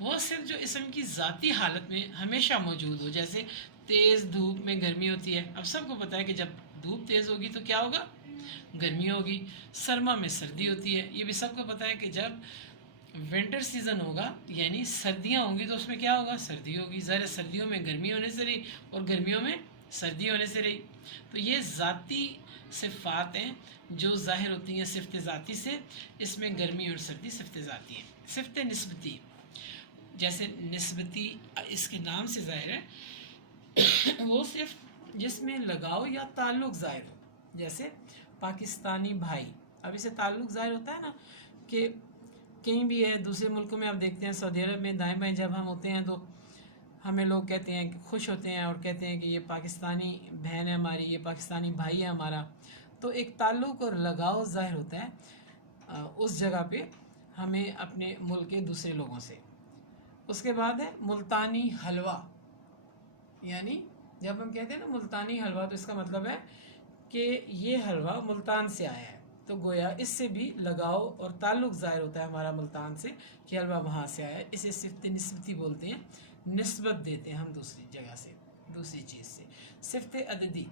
وہ صرف جو اسم کی ذاتی حالت میں ہمیشہ موجود ہو، جیسے تیز دھوپ میں گرمی ہوتی ہے. اب سب کو پتہ ہے کہ جب دھوپ تیز ہوگی تو کیا ہوگا؟ گرمی ہوگی. سرما میں سردی ہوتی ہے، یہ بھی سب کو پتہ ہے کہ جب ونٹر سیزن ہوگا یعنی سردیاں ہوں گی تو اس میں کیا ہوگا؟ سردی ہوگی. ظاہر سردیوں میں گرمی ہونے سے رہی اور گرمیوں میں سردی ہونے سے رہی. تو یہ ذاتی صفات ہیں جو ظاہر ہوتی ہیں صفت ذاتی سے. اس میں گرمی اور سردی صفت ذاتی ہیں. صفت نسبتی، جیسے نسبتی اس کے نام سے ظاہر ہے وہ صرف جس میں لگاؤ یا تعلق ظاہر ہو، جیسے پاکستانی بھائی. اب اسے تعلق ظاہر ہوتا ہے نا کہ کہیں بھی ہے دوسرے ملکوں میں آپ دیکھتے ہیں سعودی عرب میں دائیں بائیں جب ہم ہوتے ہیں تو ہمیں لوگ کہتے ہیں کہ خوش ہوتے ہیں اور کہتے ہیں کہ یہ پاکستانی بہن ہے ہماری، یہ پاکستانی بھائی ہے ہمارا. تو ایک تعلق اور لگاؤ ظاہر ہوتا ہے اس جگہ پہ ہمیں اپنے ملک کے دوسرے لوگوں سے. اس کے بعد ہے ملتانی حلوہ، یعنی جب ہم کہتے ہیں نا ملتانی حلوہ تو اس کا مطلب ہے کہ یہ حلوہ ملتان سے آیا ہے. تو گویا اس سے بھی لگاؤ اور تعلق ظاہر ہوتا ہے ہمارا ملتان سے کہ حلوہ وہاں سے آیا ہے. اسے صفت نسبتی بولتے ہیں، نسبت دیتے ہیں ہم دوسری جگہ سے، دوسری چیز سے. صفت عددی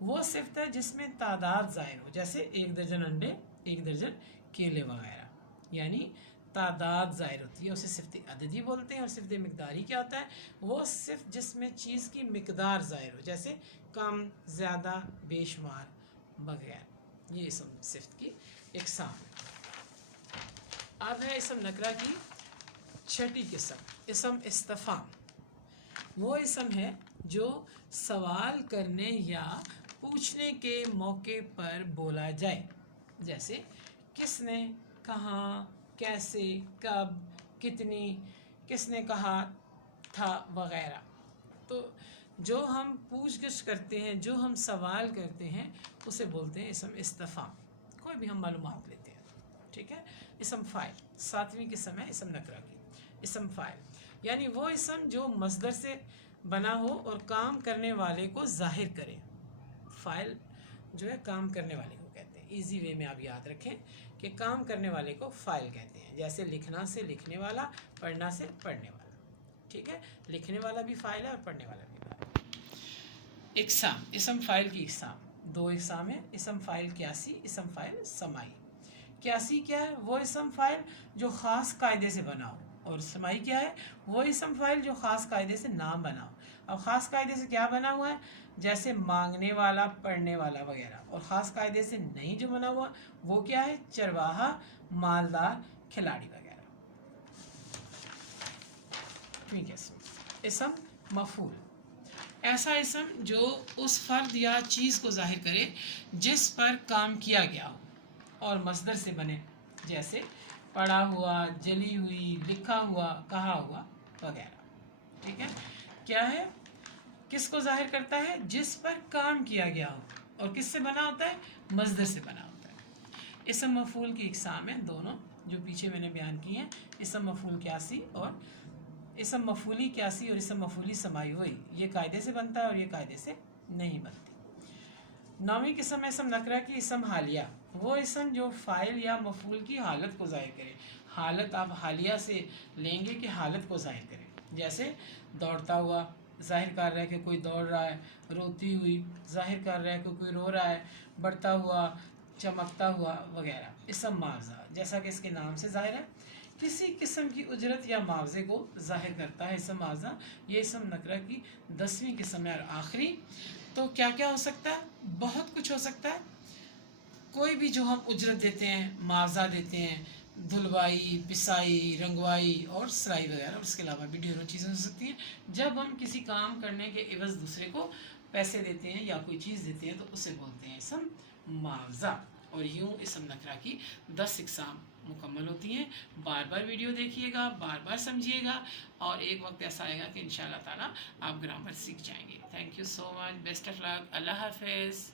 وہ صفت ہے جس میں تعداد ظاہر ہو، جیسے 1 درجن انڈے، 1 درجن کیلے وغیرہ، یعنی تعداد ظاہر ہوتی ہے، اسے صفت عددی بولتے ہیں. اور صفت مقداری کیا ہوتا ہے؟ وہ صرف جس میں چیز کی مقدار ظاہر ہو، جیسے کم، زیادہ، بے شمار وغیرہ. یہ اسم صفت کی اقسام ہے. اب ہے اسم نکرہ کی چھٹی قسم، اسم استفہام. وہ اسم ہے جو سوال کرنے یا پوچھنے کے موقع پر بولا جائے، جیسے کس نے، کہاں، کیسے، کب، کتنی، کس نے کہا تھا وغیرہ. تو جو ہم پوچھ گچھ کرتے ہیں، جو ہم سوال کرتے ہیں اسے بولتے ہیں اسم استفہام. کوئی بھی ہم معلومات لیتے ہیں، ٹھیک ہے. اسم فاعل 7ویں قسم ہے اسم نکرہ کی. اسم فاعل یعنی وہ اسم جو مصدر سے بنا ہو اور کام کرنے والے کو ظاہر کرے. فاعل جو ہے کام کرنے والے کو کہتے ہیں. ایزی وے میں آپ یاد رکھیں کہ کام کرنے والے کو فاعل کہتے ہیں. جیسے لکھنا سے لکھنے والا، پڑھنا سے پڑھنے والا، ٹھیک ہے. لکھنے والا بھی فاعل ہے اور پڑھنے والا بھی فاعل ہے. اقسام، اسم فاعل کی اقسام 2 اقسام ہیں. اسم فاعل قیاسی، اسم فاعل سماعی. قیاسی کیا ہے؟ وہ اسم فاعل جو خاص قاعدے سے بنا ہو. اور سماعی کیا ہے؟ وہ اسم فاعل جو خاص قاعدے سے نہ بنا ہو. اب خاص قاعدے سے کیا بنا ہوا ہے؟ جیسے مانگنے والا، پڑھنے والا وغیرہ. اور خاص قاعدے سے نہیں جو بنا ہوا وہ کیا ہے؟ چرواہا، مالدار، کھلاڑی وغیرہ. ٹھیک ہے. اسم مفعول ایسا اسم جو اس فرد یا چیز کو ظاہر کرے جس پر کام کیا گیا ہو اور مصدر سے بنے، جیسے پڑھا ہوا، جلی ہوئی، لکھا ہوا، کہا ہوا وغیرہ. ٹھیک ہے. کیا ہے؟ کس کو ظاہر کرتا ہے؟ جس پر کام کیا گیا ہو. اور کس سے بنا ہوتا ہے؟ مصدر سے بنا ہوتا ہے. اسم مفعول کی اقسام ہیں دونوں جو پیچھے میں نے بیان کی ہیں. اسم مفعول قیاسی اور اسم مفعولی قیاسی اور اسم مفعولی سماعی. ہوئی یہ قاعدے سے بنتا ہے اور یہ قاعدے سے نہیں بنتی. 9ویں قسم ہے اسم نکرہ کی اسم حالیہ. وہ اسم جو فاعل یا مفعول کی حالت کو ظاہر کرے. حالت آپ حالیہ سے لیں گے کہ حالت کو ظاہر کرے. جیسے دوڑتا ہوا ظاہر کر رہا ہے کہ کوئی دوڑ رہا ہے. روتی ہوئی ظاہر کر رہا ہے کہ کوئی رو رہا ہے. بڑھتا ہوا، چمکتا ہوا وغیرہ. اسم معاوضہ جیسا کہ اس کے نام سے ظاہر ہے کسی قسم کی اجرت یا معاوضے کو ظاہر کرتا ہے اسم معاوضہ. یہ اسم نکرہ کی 10ویں قسم ہے اور آخری. تو کیا کیا ہو سکتا ہے؟ بہت کچھ ہو سکتا ہے. کوئی بھی جو ہم اجرت دیتے ہیں، معاوضہ دیتے ہیں، دھلوائی، پسائی، رنگوائی اور سلائی وغیرہ، اور اس کے علاوہ بھی ڈھیروں چیزیں ہو سکتی ہیں. جب ہم کسی کام کرنے کے عوض دوسرے کو پیسے دیتے ہیں یا کوئی چیز دیتے ہیں تو اسے بولتے ہیں اسم معاوضہ. اور یوں اسم نکرہ کی 10 اقسام مکمل ہوتی ہیں. بار بار ویڈیو دیکھیے گا، بار بار سمجھیے گا، اور ایک وقت ایسا آئے گا کہ انشاءاللہ تعالیٰ آپ گرامر سیکھ جائیں گے. Thank you so much. Best of luck. اللہ حافظ.